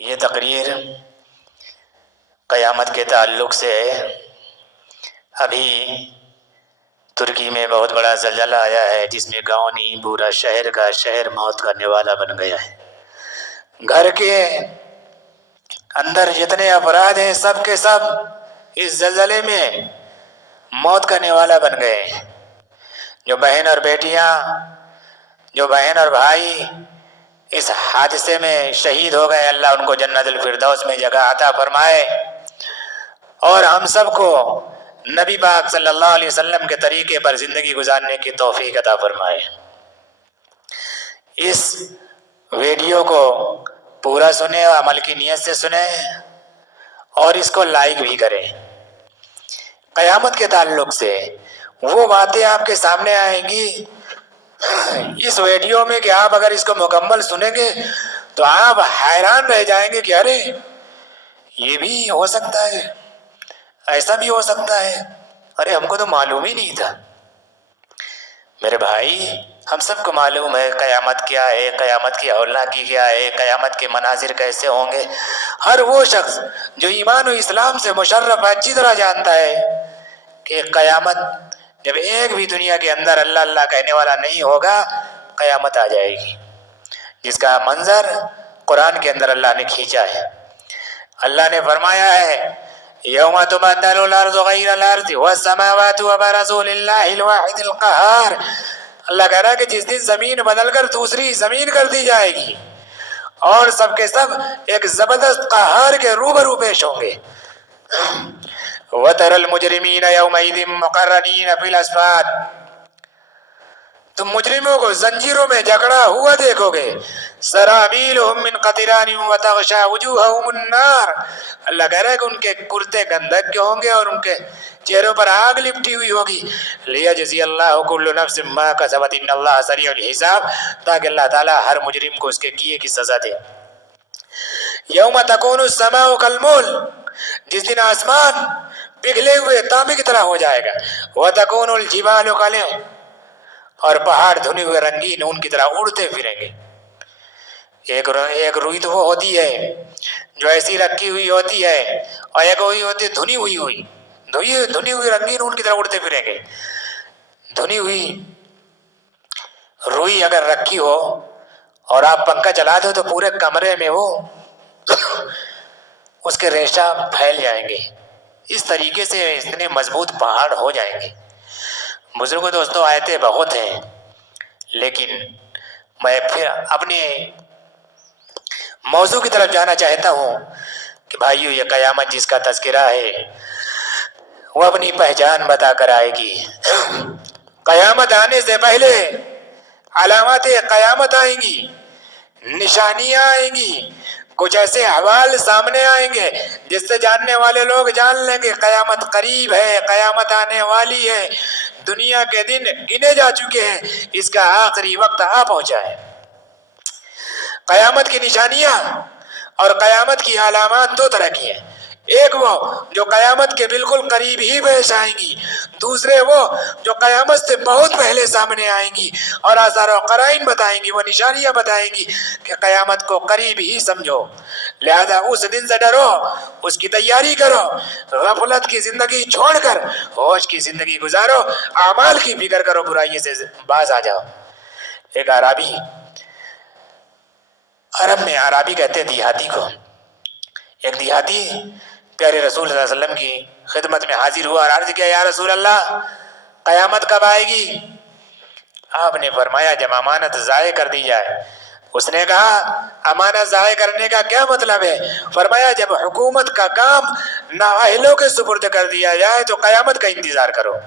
یہ تقریر قیامت کے تعلق سے ہے۔ ابھی ترکی میں بہت بڑا زلزلہ آیا ہے جس میں گاؤں نہیں پورا شہر کا شہر موت کرنے والا بن گیا ہے۔ گھر کے اندر جتنے افراد ہیں سب کے سب اس زلزلے میں موت کرنے والا بن گئے ہیں۔ جو بہن اور بیٹیاں، جو بہن اور بھائی اس حادثے میں شہید ہو گئے، اللہ ان کو جنت الفردوس میں جگہ عطا فرمائے اور ہم سب کو نبی پاک صلی اللہ علیہ وسلم کے طریقے پر زندگی گزارنے کی توفیق عطا فرمائے۔ اس ویڈیو کو پورا سنیں اور عمل کی نیت سے سنیں اور اس کو لائک بھی کریں۔ قیامت کے تعلق سے وہ باتیں آپ کے سامنے آئیں گی اس ویڈیو میں کہ آپ اگر اس کو مکمل سنیں گے تو آپ حیران رہ جائیں گے کہ ارے یہ بھی ہو سکتا ہے، ایسا بھی ہو سکتا ہے، ارے ہم کو تو معلوم ہی نہیں تھا۔ میرے بھائی، ہم سب کو معلوم ہے قیامت کیا ہے، قیامت کی ہولناکی کیا ہے، قیامت کے مناظر کیسے ہوں گے۔ ہر وہ شخص جو ایمان و اسلام سے مشرف ہے اچھی طرح جانتا ہے کہ قیامت جب ایک بھی دنیا کے اندر اللہ اللہ کہنے والا نہیں ہوگا، قیامت آ جائے گی، جس کا منظر قرآن کے اندر اللہ نے کھینچا ہے۔ اللہ نے فرمایا ہے یوم تبدل الارض غیر الارض والسماوات وبرزوا للہ الواحد القہار۔ اللہ کہہ رہا ہے کہ جس دن زمین بدل کر دوسری زمین کر دی جائے گی اور سب کے سب ایک زبردست قہار کے روبرو پیش ہوں گے۔ وَتَرَى الْمُجْرِمِينَ يَوْمَئِذٍ مُقَرَّنِينَ فِي الْأَصْفَادِ۔ تم مجرموں کو زنجیروں میں جکڑا ہوا دیکھو گے۔ سَرَابِيلُهُم مِّن قَطِرَانٍ وَتَغْشَىٰ وُجُوهَهُمُ النَّارُ۔ اللہ کہہ رہا ہے کہ ان کے کرتے گندھک کے ہوں گے اور ان کے چہروں پر آگ لپٹی ہوئی ہوگی۔ لِيَجْزِيَ اللَّهُ كُلُّ نَفْسٍ مَّا كَسَبَتْ إِنَّ اللَّهَ سَرِيعُ الْحِسَابِ، تاکہ اللہ تعالیٰ ہر مجرم کو اس کے کیے کی سزا دے۔ یوم تکون السماء کالمہل، جس دن آسمان پگھلے ہوئے تانبے کی طرح ہو جائے گا۔ وتکون الجبال کالعہن، اور پہاڑ دھنے ہوئے رنگین اون کی طرح اڑتے پھریں گے۔ ایک روئی تو وہ ہوتی ہے جو ایسی رکھی ہوئی ہوتی ہے اور ایک وہی ہوتی ہے دھنی ہوئی رنگین اون کی طرح اڑتے پھریں گے۔ دھنی ہوئی روئی اگر رکھی ہو اور آپ پنکھا چلا دو تو پورے کمرے میں وہ اس کے ریشہ پھیل جائیں گے۔ اس طریقے سے اتنے مضبوط پہاڑ ہو جائیں گے۔ بزرگوں دوستوں، آیتیں بہت ہیں، لیکن میں پھر اپنے موضوع کی طرف جانا چاہتا ہوں کہ بھائیو، یہ قیامت جس کا تذکرہ ہے وہ اپنی پہچان بتا کر آئے گی۔ قیامت آنے سے پہلے علامات قیامت آئیں گی، نشانیاں آئیں گی، کچھ ایسے احوال سامنے آئیں گے جس سے جاننے والے لوگ جان لیں گے قیامت قریب ہے، قیامت آنے والی ہے، دنیا کے دن گنے جا چکے ہیں، اس کا آخری وقت آ پہنچا ہے۔ قیامت کی نشانیاں اور قیامت کی علامات دو طرح کی ہیں۔ ایک وہ جو قیامت کے بالکل قریب ہی پیش آئیں گی، دوسرے وہ جو قیامت سے بہت پہلے سامنے آئیں گی اور آثار و قرائن بتائیں گی، وہ نشانیاں بتائیں گی کہ قیامت کو قریب ہی سمجھو۔ لہذا اس دن سے ڈرو، اس کی تیاری کرو، غفلت کی زندگی چھوڑ کر ہوش کی زندگی گزارو، اعمال کی فکر کرو، برائی سے باز آ جاؤ۔ ایک عربی، عرب میں عربی کہتے ہیں دیہاتی کو، ایک دیہاتی پیارے رسول صلی اللہ علیہ وسلم کی خدمت میں حاضر ہوا اور عرض کیا، یا رسول اللہ قیامت کب آئے گی؟ آپ نے فرمایا جب امانت ضائع کر دی جائے۔ اس نے کہا امانت ضائع کرنے کا کیا مطلب ہے؟ فرمایا جب حکومت کا کام نااہلوں کے سپرد کر دیا جائے تو قیامت کا انتظار کرو۔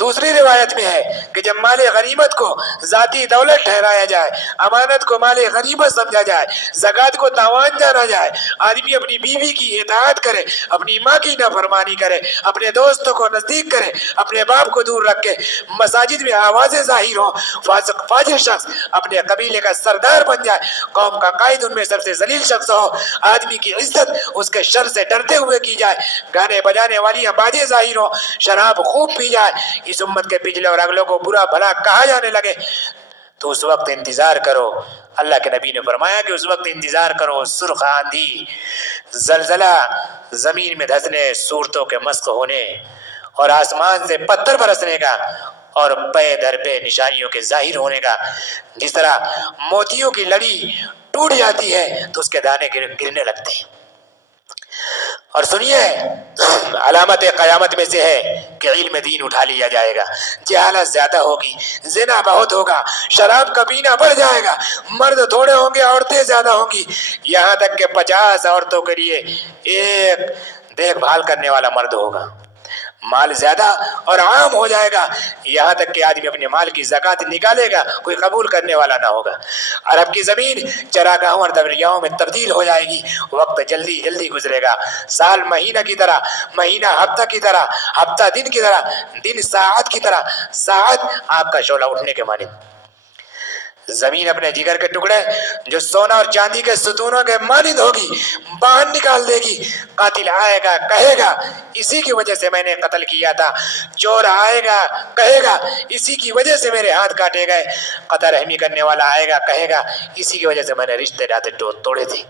دوسری روایت میں ہے کہ جب مال غنیمت کو ذاتی دولت ٹھہرایا جائے، امانت کو مال غنیمت سمجھا جائے، زکوٰۃ کو تاوان جانا جائے، آدمی اپنی بیوی کی اطاعت کرے، اپنی ماں کی نافرمانی کرے، اپنے دوستوں کو نزدیک کرے، اپنے باپ کو دور رکھے، مساجد میں آوازیں ظاہر ہوں، فاسق فاجر شخص اپنے قبیلے کا سردار بن جائے، قوم کا قائد ان میں سب سے ذلیل شخص ہو، آدمی کی عزت اس کے شر سے ڈرتے ہوئے کی جائے، گانے بجانے والیاں بازیں ظاہر ہوں، شراب خوب پی جائے، اس امت کے پچھلے اور اگلوں کو برا بھلا کہا جانے لگے، تو اس وقت انتظار کرو۔ اللہ کے نبی نے فرمایا کہ اس وقت انتظار کرو، سرخ آندھی، زلزلہ، زمین میں دھسنے، صورتوں کے مسخ ہونے اور آسمان سے پتھر برسنے کا اور پے در پہ نشانیوں کے ظاہر ہونے کا۔ جس طرح موتیوں کی لڑی ٹوٹ جاتی ہے تو اس کے دانے گرنے لگتے ہیں۔ اور سنیے، علامت قیامت میں سے ہے کہ علم دین اٹھا لیا جائے گا، جہالت زیادہ ہوگی، زنا بہت ہوگا، شراب کا پینا بڑھ جائے گا، مرد تھوڑے ہوں گے، عورتیں زیادہ ہوں گی، یہاں تک کہ 50 عورتوں کے لیے ایک دیکھ بھال کرنے والا مرد ہوگا۔ مال زیادہ اور عام ہو جائے گا، یہاں تک کہ آدمی اپنے مال کی زکوٰۃ نکالے گا، کوئی قبول کرنے والا نہ ہوگا۔ عرب کی زمین چراگاہوں اور دریاؤں میں تبدیل ہو جائے گی، وقت جلدی جلدی گزرے گا، سال مہینہ کی طرح، مہینہ ہفتہ کی طرح، ہفتہ دن کی طرح، دن ساعت کی طرح، ساعت آگ کا شعلہ اٹھنے کے مانند۔ زمین اپنے جگر کے ٹکڑے جو سونا اور چاندی کے ستونوں کے مانند ہوگی باہر نکال دے گی۔ قاتل آئے گا کہے گا اسی کی وجہ سے میں نے قتل کیا تھا، چور آئے گا کہے گا اسی کی وجہ سے میرے ہاتھ کاٹے گئے، قطع رحمی کرنے والا آئے گا کہے گا اسی کی وجہ سے میں نے رشتے ناطے توڑے تھے۔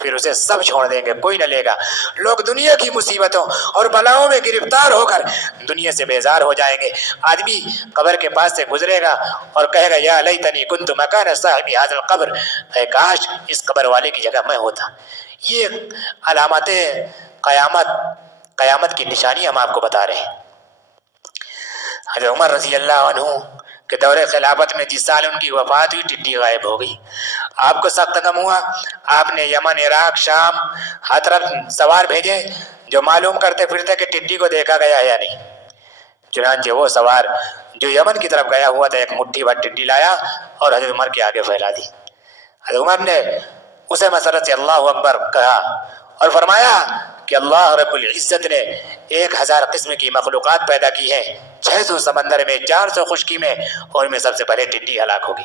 پھر اسے سب چھوڑ دیں گے، کوئی نہ لے گا۔ لوگ دنیا کی مصیبتوں اور بلاؤں میں گرفتار ہو کر دنیا سے بیزار ہو جائیں گے۔ آدمی قبر کے پاس سے گزرے گا اور کہے گا یا لیتنی کنت مکان صاحب ھذا القبر، اے کاش اس قبر والے کی جگہ میں ہوتا۔ یہ علامات قیامت کی نشانی ہم آپ کو بتا رہے ہیں۔ حضرت عمر رضی اللہ عنہ کہ دور خلافت میں جس سال ان کی وفات ہوئی ٹڈی غائب ہو گئی۔ آپ کو سخت غم ہوا، آپ نے یمن، عراق، شام ہر طرف سوار بھیجے جو معلوم کرتے پھرتے کہ ٹڈی کو دیکھا گیا ہے یا نہیں۔ چنانچہ وہ سوار جو یمن کی طرف گیا ہوا تھا ایک مٹھی بھر ٹڈی لایا اور حضرت عمر کے آگے پھیلا دی۔ حضرت عمر نے اسے مسرت سے اللہ اکبر کہا اور فرمایا کہ اللہ رب العزت نے 1000 قسم کی مخلوقات پیدا کی ہیں، 600 سمندر میں، 400 خشکی میں، اور ان میں سب سے پہلے ٹڈی ہلاک ہوگی،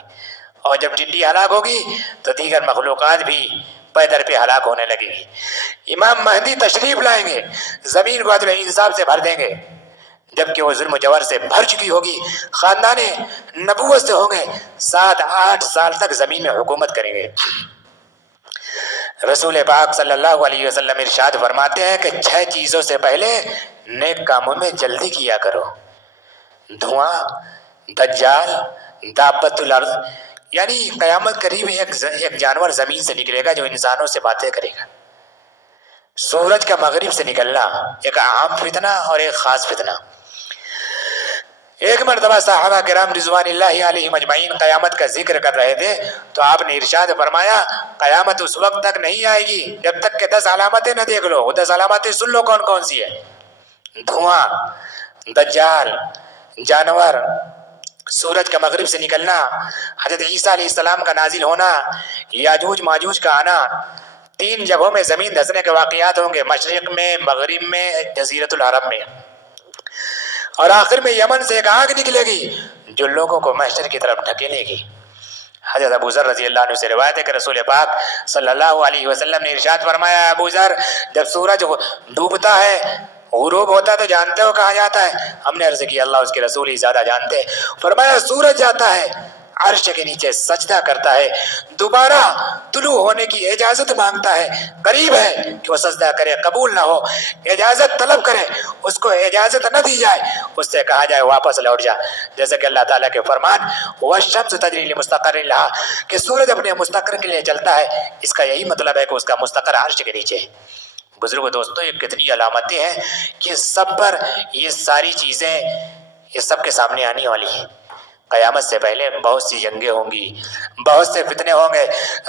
اور جب ٹڈی ہلاک ہوگی تو دیگر مخلوقات بھی پے در پہ ہلاک ہونے لگے گی۔ امام مہدی تشریف لائیں گے، زمین کو عدل و انصاف سے بھر دیں گے، جبکہ وہ ظلم و جور سے بھر چکی ہوگی۔ خاندان نبوت سے ہوں گے، 7-8 سال تک زمین میں حکومت کریں گے۔ رسول پاک صلی اللہ علیہ وسلم ارشاد فرماتے ہیں کہ 6 چیزوں سے پہلے نیک کاموں میں جلدی کیا کرو: دھواں، دجال، دابت الارض، یعنی قیامت قریب ایک جانور زمین سے نکلے گا جو انسانوں سے باتیں کرے گا۔ سورج کا مغرب سے نکلنا، ایک عام فتنہ اور ایک خاص فتنہ۔ ایک مرتبہ صحابہ کرام رضوان اللہ علیہم اجمعین قیامت کا ذکر کر رہے تھے تو آپ نے ارشاد فرمایا قیامت اس وقت تک نہیں آئے گی جب تک کہ 10 علامتیں نہ دیکھ لو۔ وہ 10 علامتیں سن لو کون کون سی ہے: دھواں، دجال، جانور، سورج کا مغرب سے نکلنا، حضرت عیسیٰ علیہ السلام کا نازل ہونا، یاجوج ماجوج کا آنا، 3 جگہوں میں زمین دھسنے کے واقعات ہوں گے: مشرق میں، مغرب میں، جزیرۃ العرب میں، اور آخر میں یمن سے ایک آگ نکلے گی جو لوگوں کو محشر کی طرف ڈھکیلے گی۔ حضرت ابو ذر رضی اللہ عنہ سے روایت ہے کہ رسول پاک صلی اللہ علیہ وسلم نے ارشاد فرمایا: ابو ذر، جب سورج ڈوبتا ہے، غروب ہوتا ہے تو جانتے ہو کہاں جاتا ہے؟ ہم نے عرض کی اللہ اس کے رسول ہی زیادہ جانتے ہیں۔ فرمایا سورج جاتا ہے، عرش کے نیچے سجدہ کرتا ہے، دوبارہ طلوع ہونے کی اجازت مانگتا ہے، قریب ہے کہ وہ سجدہ کرے، قبول نہ ہو، اجازت طلب کرے، اس کو اجازت نہ دی جائے، اس سے کہا جائے واپس لوٹ جا، جیسے کہ اللہ تعالیٰ کے فرمان وَالشَّمْسُ تَجْرِي لِمُسْتَقَرٍّ لَهَا کہ سورج اپنے مستقر کے لیے چلتا ہے، اس کا یہی مطلب ہے کہ اس کا مستقر عرش کے نیچے ہے۔ بزرگ دوستو، یہ کتنی علامتیں ہیں کہ سب پر یہ ساری چیزیں یہ سب کے سامنے آنے والی ہیں۔ قیامت سے پہلے بہت سی جنگیں ہوں گی، بہت سے فتنے ہوں گے۔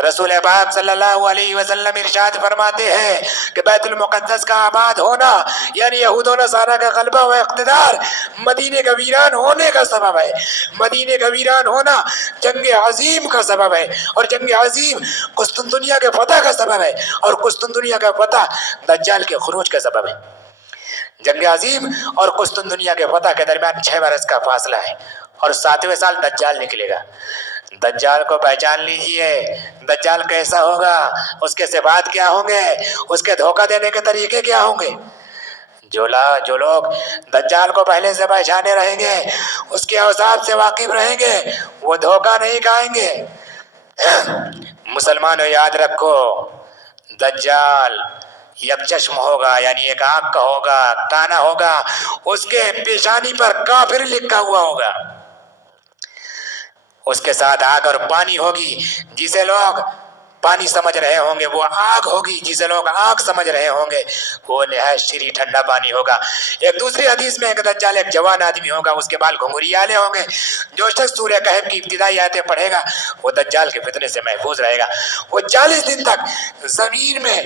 رسول پاک صلی اللہ علیہ وسلم ارشاد فرماتے ہیں کہ بیت المقدس کا آباد ہونا یعنی یہود و نصارہ کا غلبہ و اقتدار مدینے کا ویران ہونے کا سبب ہے۔ مدینے کا ویران ہونا جنگ عظیم کا سبب ہے، اور جنگ عظیم قسطنطنیہ کے فتح کا سبب ہے، اور قسطنطنیہ کا فتح دجال کے خروج کا سبب ہے۔ جنگ عظیم اور قسطنطنیہ کے فتح کے درمیان 6 برس کا فاصلہ ہے، اور 7ویں سال دجال نکلے گا۔ دجال کو پہچان لیجئے، دجال کیسا ہوگا، اس کے صفات کیا ہوں گے، اس کے دھوکہ دینے کے طریقے کیا ہوں گے۔ جو لوگ دجال کو پہلے سے پہچانے رہیں گے، اس کے اوصاف سے واقف رہیں گے، وہ دھوکہ نہیں کھائیں گے۔ مسلمانوں یاد رکھو، دجال یک چشم ہوگا، یعنی ایک آنکھ کا ہوگا، کانا ہوگا، اس کے پیشانی پر کافر لکھا ہوا ہوگا، اس کے ساتھ آگ اور پانی ہوگی، جسے لوگ پانی سمجھ رہے ہوں گے وہ آگ ہوگی، جسے لوگ آگ سمجھ رہے ہوں گے وہ نہایت شیریں ٹھنڈا پانی ہوگا۔ ایک دوسری حدیث میں ایک دجال ایک جوان آدمی ہوگا، اس کے بال گھنگھریالے ہوں گے، جو شخص سورہ کہف کی ابتدائی آیتیں پڑھے گا وہ دجال کے فتنے سے محفوظ رہے گا۔ وہ 40 دن تک زمین میں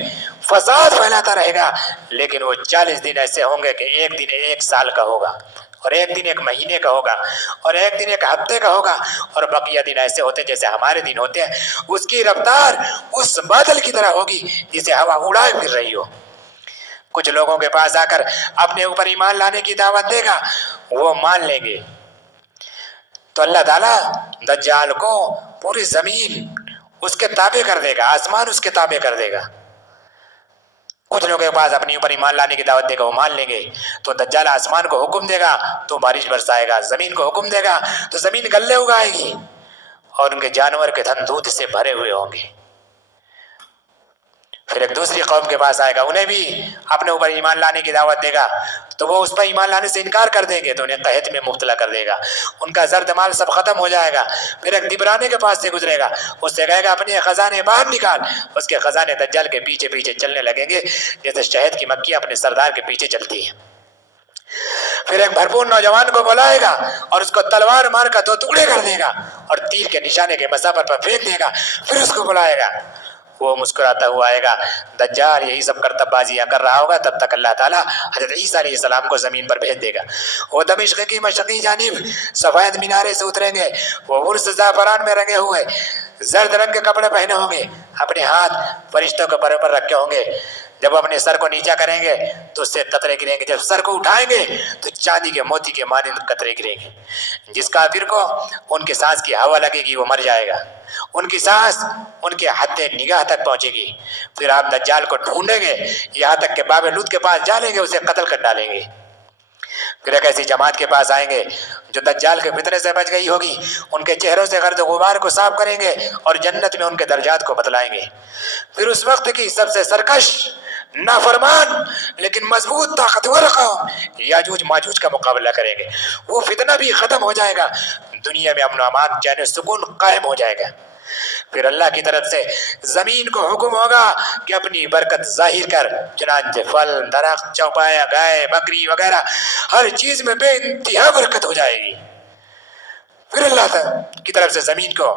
فساد پھیلاتا رہے گا، لیکن وہ 40 دن ایسے ہوں گے کہ ایک دن 1 سال کا ہوگا، اور ایک دن 1 مہینے کا ہوگا، اور ایک دن 1 ہفتے کا ہوگا، اور بقیہ دن ایسے ہوتے جیسے ہمارے دن ہوتے ہیں۔ اس کی رفتار اس بادل کی طرح ہوگی جسے ہوا اڑائے پھر رہی ہو۔ کچھ لوگوں کے پاس آ کر اپنے اوپر ایمان لانے کی دعوت دے گا، وہ مان لیں گے تو اللہ تعالیٰ دجال کو پوری زمین اس کے تابع کر دے گا، آسمان اس کے تابع کر دے گا۔ کچھ لوگوں کے پاس اپنے اوپر ایمان لانے کی دعوت دے گا، وہ مان لیں گے تو دجال آسمان کو حکم دے گا تو بارش برسائے گا، زمین کو حکم دے گا تو زمین غلے اگائے گی، اور ان کے جانور کے تھن دودھ سے بھرے ہوئے ہوں گے۔ پھر ایک دوسری قوم کے پاس آئے گا، انہیں بھی اپنے اوپر ایمان لانے کی دعوت دے گا تو وہ اس پر ایمان لانے سے انکار کر دیں گے تو انہیں قحط میں مبتلا کر دے گا، ان کا زرد مال سب ختم ہو جائے گا۔ پھر ایک دبرانے کے پاس سے گزرے گا، اس سے کہے گا اپنے خزانے باہر نکال، اس کے خزانے دجال کے پیچھے پیچھے چلنے لگیں گے جیسے شہد کی مکھی اپنے سردار کے پیچھے چلتی ہے۔ پھر ایک بھرپور نوجوان کو بلائے گا اور اس کو تلوار مار کر 2 ٹکڑے کر دے گا اور تیر کے نشانے کے مسافت پر پھینک دے گا، پھر اس کو بلائے گا، وہ مسکراتا ہوا آئے گا۔ دجال یہی سب کرتب بازیاں کر رہا ہوگا، تب تک اللہ تعالیٰ حضرت عیسیٰ علیہ السلام کو زمین پر بھیج دے گا۔ وہ دمشق کی مشرقی جانب سفید مینارے سے اتریں گے، وہ عرس زعفران میں رنگے ہوئے زرد رنگ کے کپڑے پہنے ہوں گے، اپنے ہاتھ فرشتوں کے پر پر رکھے ہوں گے، جب وہ اپنے سر کو نیچا کریں گے تو اس سے قطرے گریں گے، جب سر کو اٹھائیں گے تو چاندی کے موتی کے مانند قطرے گریں گے۔ جس کافر کو ان کے سانس کی ہوا لگے گی وہ مر جائے گا، ان کی سانس ان کے حد نگاہ تک پہنچے گی۔ پھر آپ دجال کو ڈھونڈیں گے یہاں تک کہ باب لوط کے پاس جا لیں گے، اسے قتل کر ڈالیں گے۔ پھر ایک ایسی جماعت کے پاس آئیں گے جو دجال کے فتنے سے بچ گئی ہوگی، ان کے چہروں سے گرد و غبار کو صاف کریں گے اور جنت میں ان کے درجات کو بتلائیں گے۔ پھر اس وقت کی سب سے سرکش، نافرمان لیکن مضبوط طاقتور قوم یاجوج ماجوج کا مقابلہ کریں گے۔ وہ فتنہ بھی ختم ہو جائے گا، دنیا میں امن و امان چین و سکون قائم ہو جائے گا۔ پھر اللہ کی طرف سے زمین کو حکم ہوگا کہ اپنی برکت ظاہر کر، چنانچہ پھل، درخت، چوپایا، گائے، بکری وغیرہ ہر چیز میں بے انتہا برکت ہو جائے گی۔ پھر اللہ کی طرف سے زمین کو،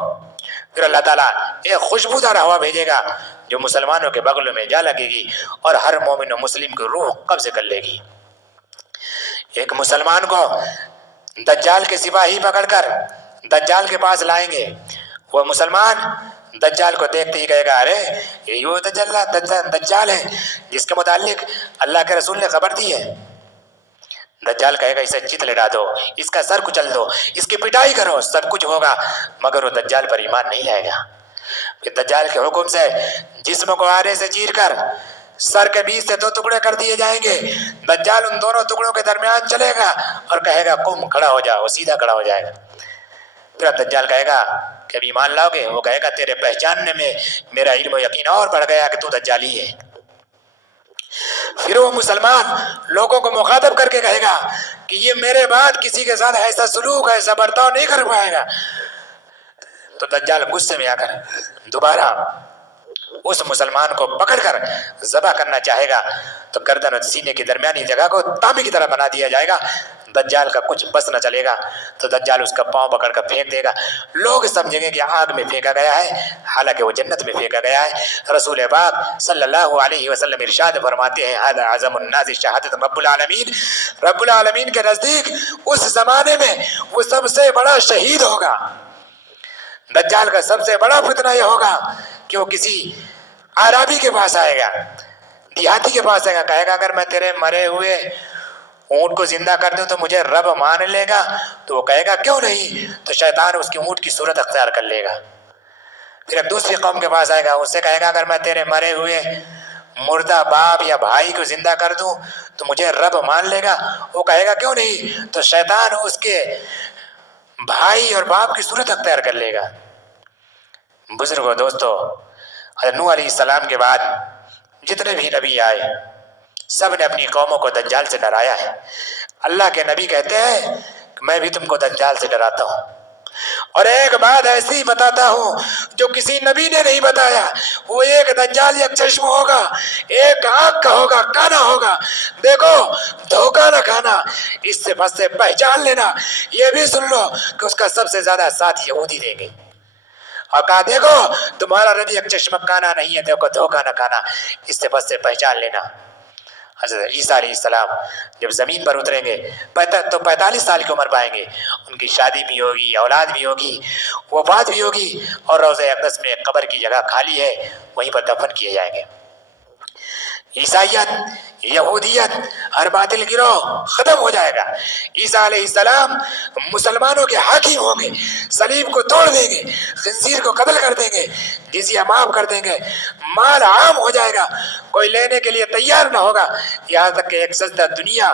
پھر اللہ تعالیٰ ایک خوشبودار ہوا بھیجے گا جو مسلمانوں کے بغلوں میں جا لگے گی اور ہر مومن و مسلم کی روح قبض کر لے گی۔ ایک مسلمان کو دجال کے سپاہی پکڑ کر دجال کے پاس لائیں گے، وہ مسلمان دجال کو دیکھتے ہی کہے گا ارے یہ وہ دجال ہے جس کے متعلق اللہ کے رسول نے خبر دی ہے۔ دجال کہے گا اسے چت لٹا دو، اس کا سر کچل دو، اس کی پٹائی کرو، سب کچھ ہوگا، مگر وہ دجال پر ایمان نہیں لائے گا۔ پھر دجال کے حکم سے جسم کو آرے سے چیر کر سر کے بیچ سے 2 ٹکڑے کر دیے جائیں گے۔ دجال ان دونوں ٹکڑوں کے درمیان چلے گا اور کہے گا قم، کھڑا ہو جا، وہ سیدھا کھڑا ہو جائے گا۔ پھر اب دجال کہے گا کہ اب ایمان لاؤ گے؟ وہ کہے گا تیرے پہچاننے میں میرا علم و یقین اور بڑھ گیا کہ تو دجالی ہے۔ پھر وہ مسلمان لوگوں کو مخاطب کر کے کہے گا کہ یہ میرے بعد کسی کے ساتھ ایسا سلوک، ایسا برتاؤ نہیں کر پائے گا۔ تو دجال غصے میں آ کر دوبارہ اس مسلمان کو پکڑ کر ذبح کرنا چاہے گا تو گردن اور سینے کی درمیانی جگہ کو تانبے کی طرح بنا دیا جائے گا، دجال کا کچھ بس نہ چلے گا، تو دجال اس کا پاؤں پکڑ کر پھینک دے گا، لوگ سمجھیں گے کہ آگ میں پھینکا گیا ہے، حالانکہ وہ جنت میں پھینکا گیا ہے۔ رسول پاک صلی اللہ علیہ وسلم ارشاد فرماتے ہیں ھذا اعظم الناس شہادۃ رب العالمین، رب العالمین کے نزدیک اس زمانے میں وہ سب سے بڑا شہید ہوگا۔ دجال کا سب سے بڑا فتنہ یہ ہوگا کہ وہ کسی اعرابی کے پاس آئے گا، دیہاتی کے پاس آئے گا، کہے گا اگر میں تیرے مرے ہوئے اونٹ کو زندہ کر دوں تو مجھے رب مان لے گا؟ تو وہ کہے گا کیوں نہیں، تو شیطان اس کی اونٹ کی صورت اختیار کر لے گا۔ پھر ایک دوسری قوم کے پاس آئے گا، اس سے کہے گا اگر میں تیرے مرے ہوئے مردہ باپ یا بھائی کو زندہ کر دوں تو مجھے رب مان لے گا؟ وہ کہے گا کیوں نہیں، تو شیطان اس کے بھائی اور باپ کی صورت اختیار کر لے گا۔ بزرگوں دوستو، حضرت نوح علیہ السلام کے بعد جتنے بھی نبی آئے سب نے اپنی قوموں کو دجال سے ڈرایا ہے۔ اللہ کے نبی کہتے ہیں کہ میں بھی تم کو دجال سے ڈراتا ہوں، اور ایک بات ایسی بتاتا ہوں جو کسی نبی نے نہیں بتایا، وہ ایک دجال یک چشم ہوگا، ایک آنکھ کا ہوگا، کانا ہوگا۔ دیکھو دھوکہ نہ کھانا، اس سے بس سے پہچان لینا۔ یہ بھی سن لو کہ اس کا سب سے زیادہ ساتھ یہودی دیں گے، اور کہا دیکھو تمہارا رب یک چشم کانا نہیں ہے، دیکھو دھوکہ نہ کھانا، اس سے بس سے پہچان لینا۔ حضرت عیسیٰ علیہ السلام جب زمین پر اتریں گے تو 45 سال کی عمر پائیں گے، ان کی شادی بھی ہوگی، اولاد بھی ہوگی، وفات بھی ہوگی، اور روضہ اقدس میں قبر کی جگہ خالی ہے، وہیں پر دفن کیے جائیں گے۔ عیسائیت، یہودیت، ہر باطل گروہ ختم ہو جائے گا۔ عیسیٰ علیہ السلام مسلمانوں کے حاکم ہوں گے، صلیب کو توڑ دیں گے، خنزیر کو قتل کر دیں گے، جزیہ معاف کر دیں گے، مال عام ہو جائے گا، کوئی لینے کے لیے تیار نہ ہوگا، یہاں تک کہ ایک سجدہ دنیا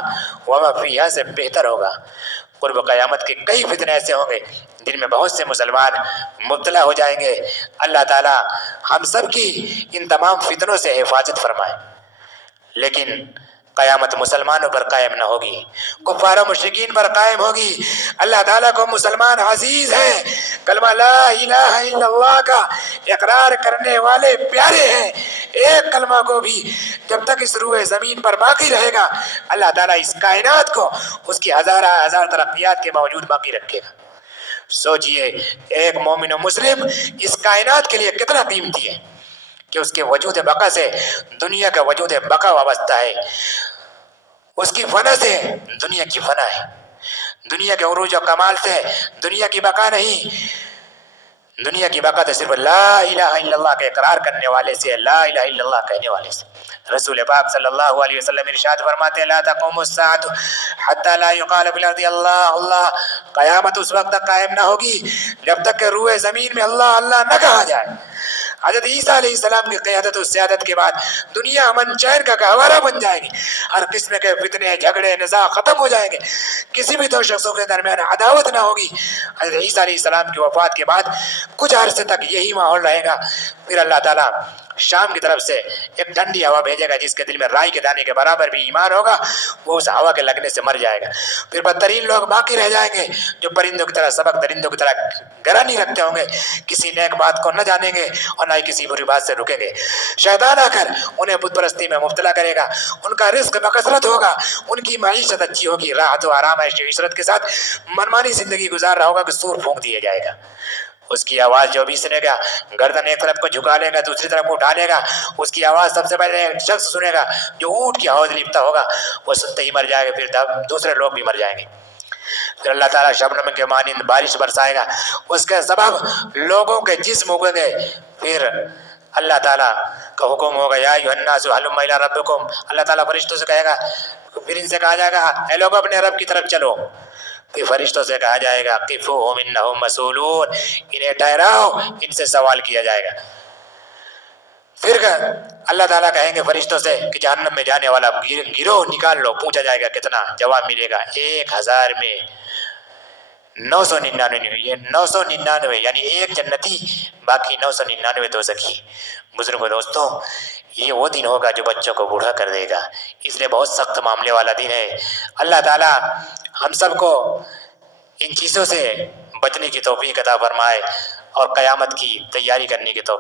وما فیہا سے بہتر ہوگا۔ قرب قیامت کے کئی فتنے ایسے ہوں گے جن میں بہت سے مسلمان مبتلا ہو جائیں گے۔ اللہ تعالی ہم سب کی ان تمام فتنوں سے حفاظت فرمائے۔ لیکن قیامت مسلمانوں پر قائم نہ ہوگی، کفار و مشرکین پر قائم ہوگی۔ اللہ تعالیٰ کو مسلمان عزیز ہیں، کلمہ لا الہ الا اللہ کا اقرار کرنے والے پیارے ہیں۔ ایک کلمہ کو بھی جب تک اس روح زمین پر باقی رہے گا، اللہ تعالیٰ اس کائنات کو اس کی ہزار ترقیات کے باوجود باقی رکھے گا۔ سوچئے ایک مومن و مسلم اس کائنات کے لیے کتنا قیمتی ہے کہ اس کے وجود بقا سے دنیا کا وجود بقا وابستہ ہے، اس کی فنا سے دنیا کی فنا ہے، دنیا کے عروج و کمال سے دنیا کی بقا نہیں۔ دنیا کی بقا تو صرف لا الہ الا اللہ کا اقرار کرنے والے سے، لا الہ الا اللہ کہنے والے سے۔ رسول پاک صلی اللہ علیہ وسلم ارشاد فرماتے ہیں لا تقوم الساعة حتی لا يقال فی الارض اللہ اللہ، قیامت اس وقت تک قائم نہ ہوگی جب تک کہ روح زمین میں اللہ اللہ نہ کہا جائے۔ حضرت عیسیٰ علیہ السلام کی قیادت و سیادت کے بعد دنیا امن چین کا گہوارہ بن جائے گی، ہر قسم کے فتنے، جھگڑے، نزاع ختم ہو جائیں گے، کسی بھی دو شخصوں کے درمیان عداوت نہ ہوگی۔ حضرت عیسیٰ علیہ السلام کی وفات کے بعد کچھ عرصے تک یہی ماحول رہے گا، پھر اللہ تعالیٰ شام کی طرف سے ایک ٹھنڈی ہوا بھیجے گا، جس کے دل میں رائی کے دانے کے برابر بھی ایمان ہوگا، وہ اس ہوا کے لگنے سے مر جائے گا۔ پھر بدترین لوگ باقی رہ جائیں گے جو پرندوں کی طرح سبق درندوں کی طرح گرانی رکھتے ہوں گے، کسی نیک بات کو نہ جانیں گے اور نہ ہی کسی بری بات سے رکیں گے۔ شیطان آ کر انہیں بت پرستی میں مبتلا کرے گا، ان کا رزق بکثرت ہوگا، ان کی معیشت اچھی ہوگی، راحت و آرام عیش و عشرت کے ساتھ منمانی زندگی گزار رہا ہوگا کہ سور پھونک دیا جائے گا۔ اس کی آواز جو بھی سنے گا، گردن ایک طرف کو جھکا لے گا، دوسری طرف کو اٹھا لے گا۔ اس کی آواز سب سے پہلے ایک شخص سنے گا جو اونٹ کی آواز لیپتا ہوگا، وہ سنتے ہی مر جائے گا، پھر دوسرے لوگ بھی مر جائیں گے۔ پھر اللہ تعالیٰ شبنم کے مانند بارش برسائے گا، اس کے سبب لوگوں کے جسم اگیں گے۔ پھر اللہ تعالیٰ کا حکم ہوگا یا ایھا الناس ھلم الی ربکم، اللہ تعالیٰ فرشتوں سے کہے گا، پھر ان سے کہا جائے گا اے لوگ اپنے رب کی طرف چلو۔ پھر فرشتوں سے کہا جائے گا قفوہم انہم مسئولون، انہیں ٹھہراؤ، ان سے سوال کیا جائے گا۔ پھر اللہ تعالیٰ کہیں گے فرشتوں سے کہ جہنم میں جانے والا گروہ نکال لو، پوچھا جائے گا کتنا، جواب ملے گا 1000 میں 999، یہ 999 یعنی ایک جنتی، باقی 999 دوزخی۔ بزرگوں دوستوں، یہ وہ دن ہوگا جو بچوں کو بوڑھا کر دے گا، اس لیے بہت سخت معاملے والا دن ہے۔ اللہ تعالیٰ ہم سب کو ان چیزوں سے بچنے کی توفیق عطا فرمائے اور قیامت کی تیاری کرنے کی توفیق